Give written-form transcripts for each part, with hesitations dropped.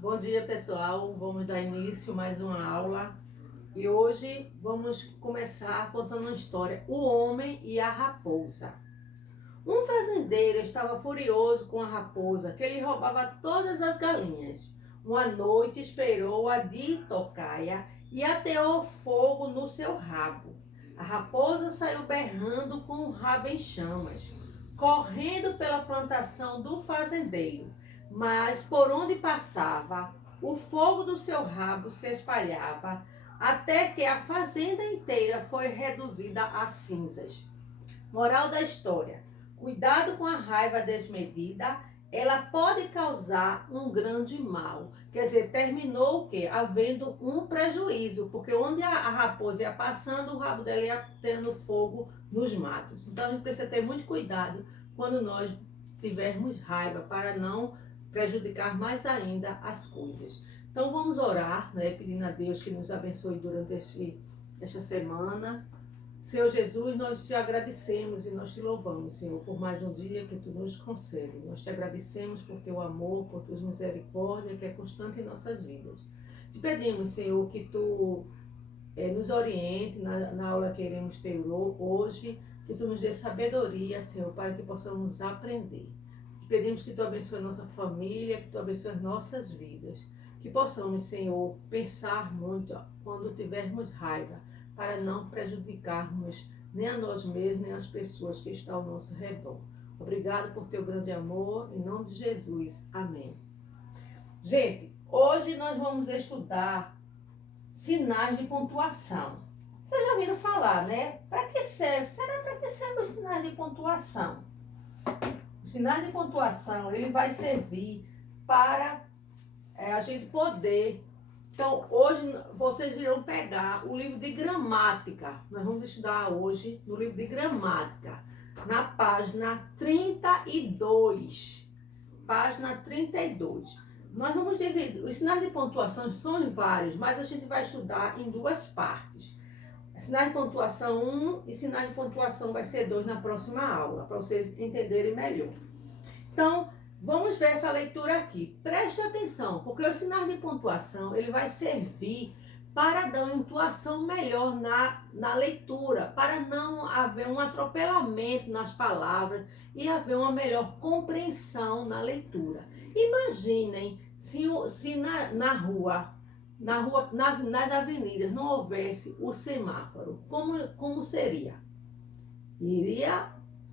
Bom dia, pessoal. Vamos dar início a mais uma aula. E hoje vamos começar contando uma história: O Homem e a Raposa. Um fazendeiro estava furioso com a raposa, que lhe roubava todas as galinhas. Uma noite esperou a de tocaia e ateou fogo no seu rabo. A raposa saiu berrando com o rabo em chamas, correndo pela plantação do fazendeiro. Mas por onde passava, o fogo do seu rabo se espalhava, até que a fazenda inteira foi reduzida a cinzas. Moral da história: cuidado com a raiva desmedida, ela pode causar um grande mal. Quer dizer, terminou o quê? Havendo um prejuízo, porque onde a raposa ia passando, o rabo dela ia tendo fogo nos matos. Então a gente precisa ter muito cuidado quando nós tivermos raiva, para não prejudicar mais ainda as coisas. Então vamos orar, né, pedindo a Deus que nos abençoe durante esta semana. Senhor Jesus, nós te agradecemos e nós te louvamos, Senhor, por mais um dia que tu nos concede. Nós te agradecemos por teu amor, por tua misericórdia que é constante em nossas vidas. Te pedimos, Senhor, que tu nos oriente na aula que iremos ter hoje, que tu nos dê sabedoria, Senhor, para que possamos aprender. Te pedimos que tu abençoe nossa família, que tu abençoe nossas vidas, que possamos, Senhor, pensar muito quando tivermos raiva, para não prejudicarmos nem a nós mesmos, nem as pessoas que estão ao nosso redor. Obrigado por teu grande amor, em nome de Jesus. Amém. Gente, hoje nós vamos estudar sinais de pontuação. Vocês já ouviram falar, né? Para que serve? Será para que serve os sinais de pontuação? Os sinais de pontuação, ele vai servir para a gente poder. Então, hoje vocês irão pegar o livro de gramática. Nós vamos estudar hoje no livro de gramática, na página 32. Página 32. Nós vamos dividir. Os sinais de pontuação são vários, mas a gente vai estudar em duas partes. Sinais de pontuação 1 e sinais de pontuação vai ser 2 na próxima aula, para vocês entenderem melhor. Então, vamos ver essa leitura aqui. Preste atenção, porque o sinal de pontuação ele vai servir para dar uma intuação melhor na leitura, para não haver um atropelamento nas palavras e haver uma melhor compreensão na leitura. Imaginem se nas avenidas não houvesse o semáforo, como seria?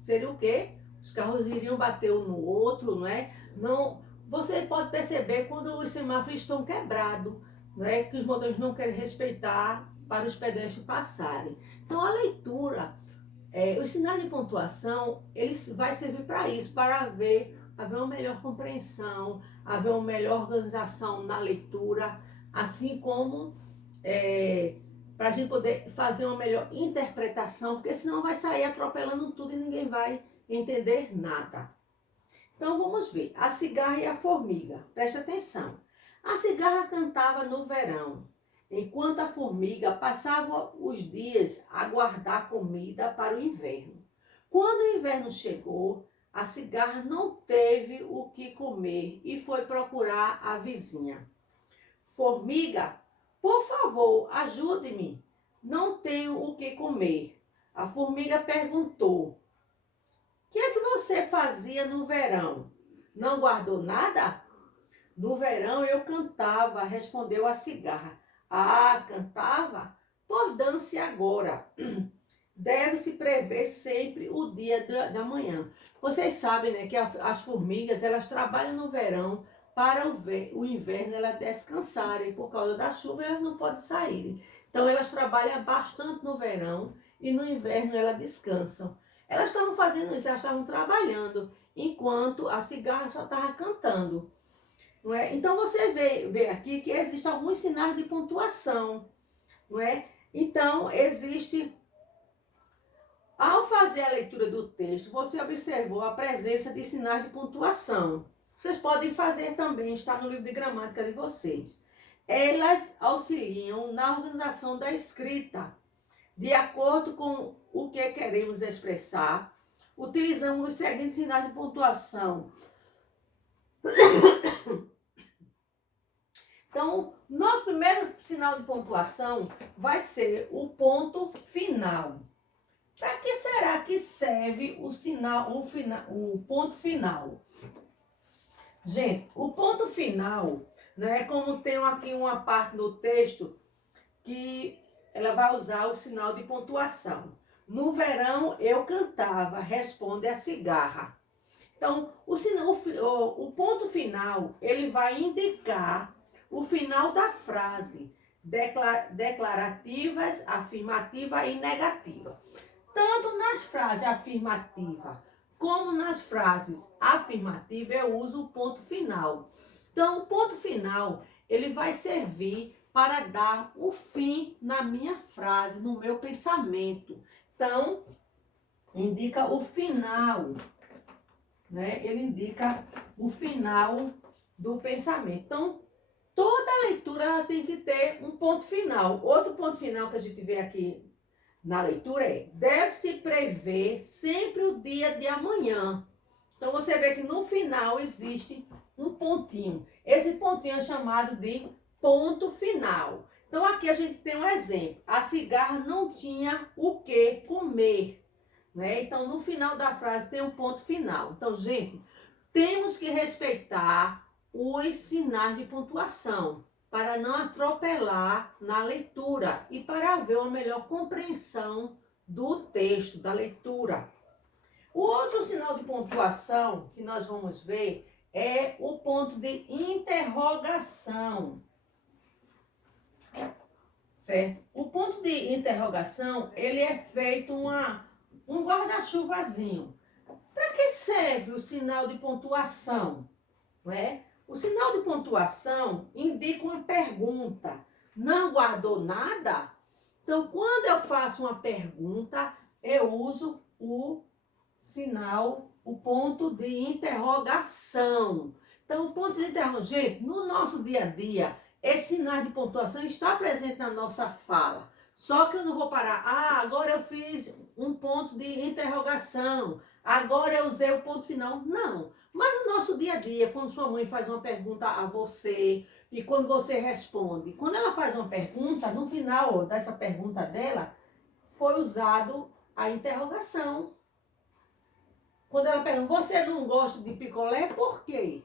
Seria o quê? Os carros iriam bater um no outro, não é? Não, você pode perceber quando os semáforos estão quebrados, não é? Que os motoristas não querem respeitar para os pedestres passarem. Então a leitura, os sinais de pontuação, ele vai servir para isso, para haver uma melhor compreensão, haver uma melhor organização na leitura, assim como para a gente poder fazer uma melhor interpretação, porque senão vai sair atropelando tudo e ninguém vai entender nada. Então vamos ver. A cigarra e a formiga. Preste atenção. A cigarra cantava no verão, enquanto a formiga passava os dias a guardar comida para o inverno. Quando o inverno chegou, a cigarra não teve o que comer e foi procurar a vizinha. Formiga, por favor, ajude-me. Não tenho o que comer. A formiga perguntou: o que é que você fazia no verão? Não guardou nada? No verão eu cantava, respondeu a cigarra. Ah, cantava? Por dance agora. Deve-se prever sempre o dia da manhã. Vocês sabem, né, que as formigas, elas trabalham no verão para o inverno elas descansarem. Por causa da chuva, elas não podem sair. Então, elas trabalham bastante no verão e no inverno elas descansam. Elas estavam fazendo isso, elas estavam trabalhando, enquanto a cigarra só estava cantando. Não é? Então você vê aqui que existem alguns sinais de pontuação. Não é? Então, ao fazer a leitura do texto, você observou a presença de sinais de pontuação. Vocês podem fazer também, está no livro de gramática de vocês. Elas auxiliam na organização da escrita. De acordo com o que queremos expressar, utilizamos os seguintes sinais de pontuação. Então, nosso primeiro sinal de pontuação vai ser o ponto final. Para que será que serve o ponto final? Gente, o ponto final, né, como tem aqui uma parte no texto que ela vai usar o sinal de pontuação. No verão eu cantava, responde a cigarra. Então, o ponto final, ele vai indicar o final da frase, declarativas, afirmativa e negativa. Tanto nas frases afirmativa como nas frases afirmativas, eu uso o ponto final. Então, o ponto final, ele vai servir para dar o fim na minha frase, no meu pensamento. Então, indica o final, né? Ele indica o final do pensamento. Então, toda leitura ela tem que ter um ponto final. Outro ponto final que a gente vê aqui na leitura é: deve-se prever sempre o dia de amanhã. Então, você vê que no final existe um pontinho. Esse pontinho é chamado de ponto final. Então, aqui a gente tem um exemplo. A cigarra não tinha o que comer, né? Então, no final da frase tem um ponto final. Então, gente, temos que respeitar os sinais de pontuação para não atropelar na leitura e para haver uma melhor compreensão do texto, da leitura. O outro sinal de pontuação que nós vamos ver é o ponto de interrogação. Certo? O ponto de interrogação, ele é feito um guarda-chuvazinho. Para que serve o sinal de pontuação? Não é? O sinal de pontuação indica uma pergunta. Não guardou nada? Então, quando eu faço uma pergunta, eu uso o sinal, o ponto de interrogação. Então, o ponto de interrogação, gente, no nosso dia a dia, esse sinal de pontuação está presente na nossa fala. Só que eu não vou parar. Ah, agora eu fiz um ponto de interrogação. Agora eu usei o ponto final. Não. Mas no nosso dia a dia, quando sua mãe faz uma pergunta a você e quando você responde, quando ela faz uma pergunta, no final dessa pergunta dela, foi usado a interrogação. Quando ela pergunta: você não gosta de picolé? Por quê?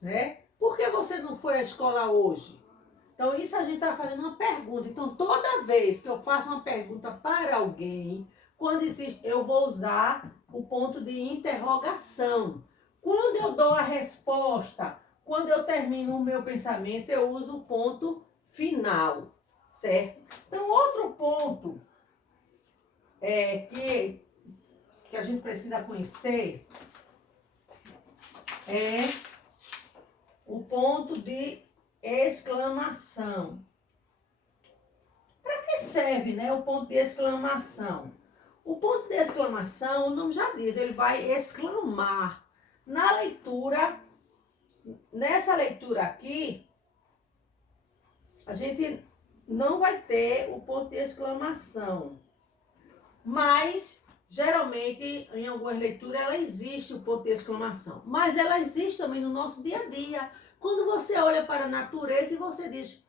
Né? Por que você não foi à escola hoje? Então, isso a gente está fazendo uma pergunta. Então, toda vez que eu faço uma pergunta para alguém, quando existe, eu vou usar o ponto de interrogação. Quando eu dou a resposta, quando eu termino o meu pensamento, eu uso o ponto final, certo? Então, outro ponto que a gente precisa conhecer é o ponto de exclamação. Para que serve, né, o ponto de exclamação? O ponto de exclamação, o nome já diz, ele vai exclamar. Na leitura, nessa leitura aqui, a gente não vai ter o ponto de exclamação. Mas, geralmente, em algumas leituras, ela existe o ponto de exclamação. Mas ela existe também no nosso dia a dia. Quando você olha para a natureza e você diz: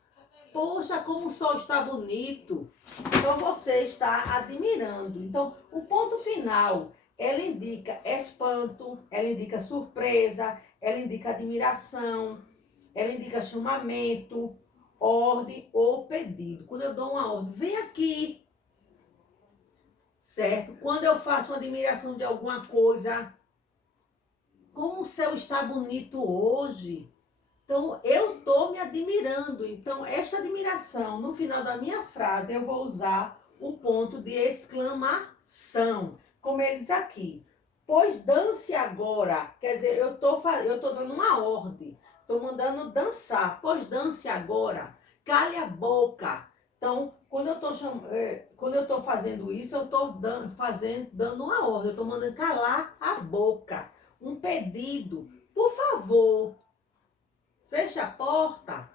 poxa, como o sol está bonito. Então, você está admirando. Então, o ponto final, ela indica espanto, ela indica surpresa, ela indica admiração, ela indica chamamento, ordem ou pedido. Quando eu dou uma ordem: vem aqui. Certo? Quando eu faço uma admiração de alguma coisa: como o céu está bonito hoje. Então, eu estou me admirando. Então, esta admiração, no final da minha frase, eu vou usar o ponto de exclamação. Como eles aqui: pois dance agora. Quer dizer, eu tô dando uma ordem. Estou mandando dançar. Pois dance agora. Cale a boca. Então, quando eu estou fazendo isso, eu estou dando uma ordem. Eu estou mandando calar a boca. Um pedido: por favor, feche a porta.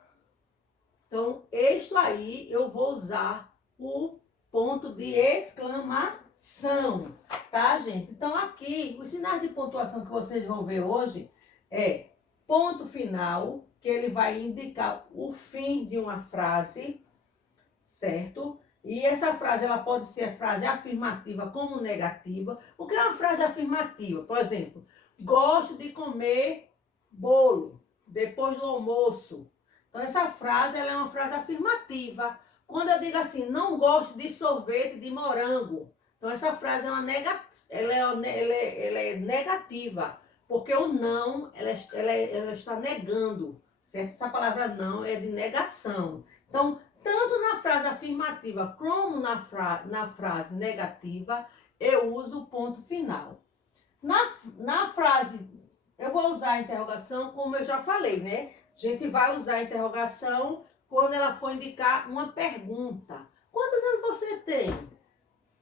Então, isto aí eu vou usar o ponto de exclamação, tá, gente? Então, aqui, os sinais de pontuação que vocês vão ver hoje é ponto final, que ele vai indicar o fim de uma frase, certo? E essa frase, ela pode ser frase afirmativa como negativa. O que é uma frase afirmativa? Por exemplo, gosto de comer bolo depois do almoço. Então, essa frase, ela é uma frase afirmativa. Quando eu digo assim, não gosto de sorvete de morango. Então, essa frase é uma ela é negativa. Porque o não, ela está negando. Certo? Essa palavra não é de negação. Então, tanto na frase afirmativa como na frase negativa, eu uso o ponto final. Na frase, eu vou usar a interrogação, como eu já falei, né? A gente vai usar a interrogação quando ela for indicar uma pergunta. Quantos anos você tem?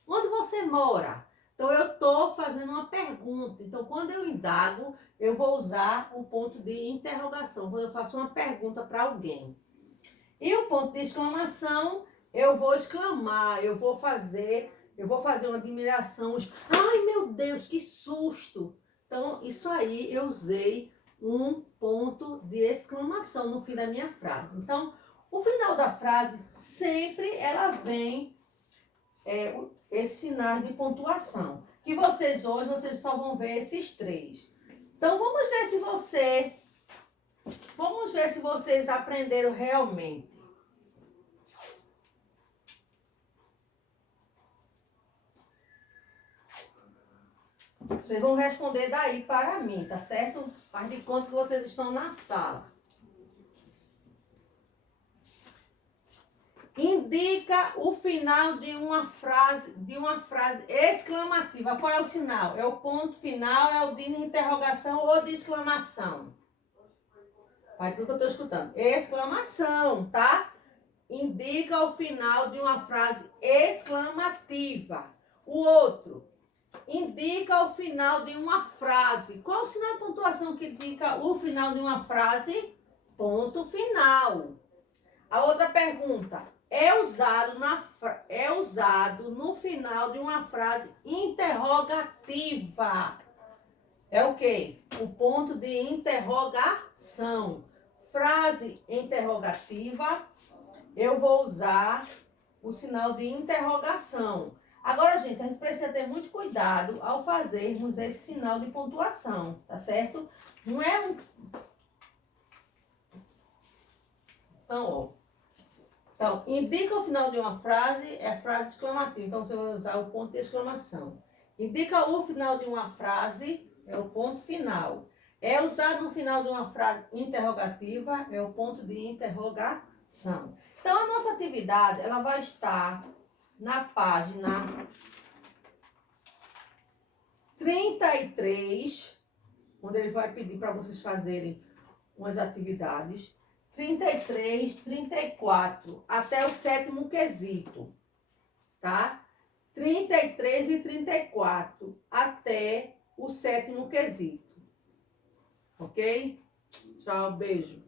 Onde você mora? Então, eu estou fazendo uma pergunta. Então, quando eu indago, eu vou usar o ponto de interrogação. Quando eu faço uma pergunta para alguém. E o ponto de exclamação, eu vou exclamar, eu vou fazer uma admiração. Ai, meu Deus, que susto! Então, isso aí eu usei um ponto de exclamação no fim da minha frase. Então, o final da frase, sempre ela vem esses sinais de pontuação. Que vocês hoje, vocês só vão ver esses 3. Então, vamos ver se vocês aprenderam realmente. Vocês vão responder daí para mim, tá certo? Faz de conta que vocês estão na sala. Indica o final de uma frase exclamativa. Qual é o sinal? É o ponto final, é o de interrogação ou de exclamação? Faz tudo que eu estou escutando. Exclamação, tá? Indica o final de uma frase exclamativa. O outro, indica o final de uma frase. Qual o sinal de pontuação que indica o final de uma frase? Ponto final. A outra pergunta, é usado no final de uma frase interrogativa. É o quê? O ponto de interrogação. Frase interrogativa, eu vou usar o sinal de interrogação. Agora, gente, a gente precisa ter muito cuidado ao fazermos esse sinal de pontuação, tá certo? Não é um... Então, indica o final de uma frase, é frase exclamativa. Então, você vai usar o ponto de exclamação. Indica o final de uma frase, é o ponto final. É usado no final de uma frase interrogativa, é o ponto de interrogação. Então, a nossa atividade, ela vai estar na página 33, onde ele vai pedir para vocês fazerem umas atividades. 33, 34, até o 7º quesito, tá? 33 e 34, até o 7º quesito. Ok? Tchau, beijo.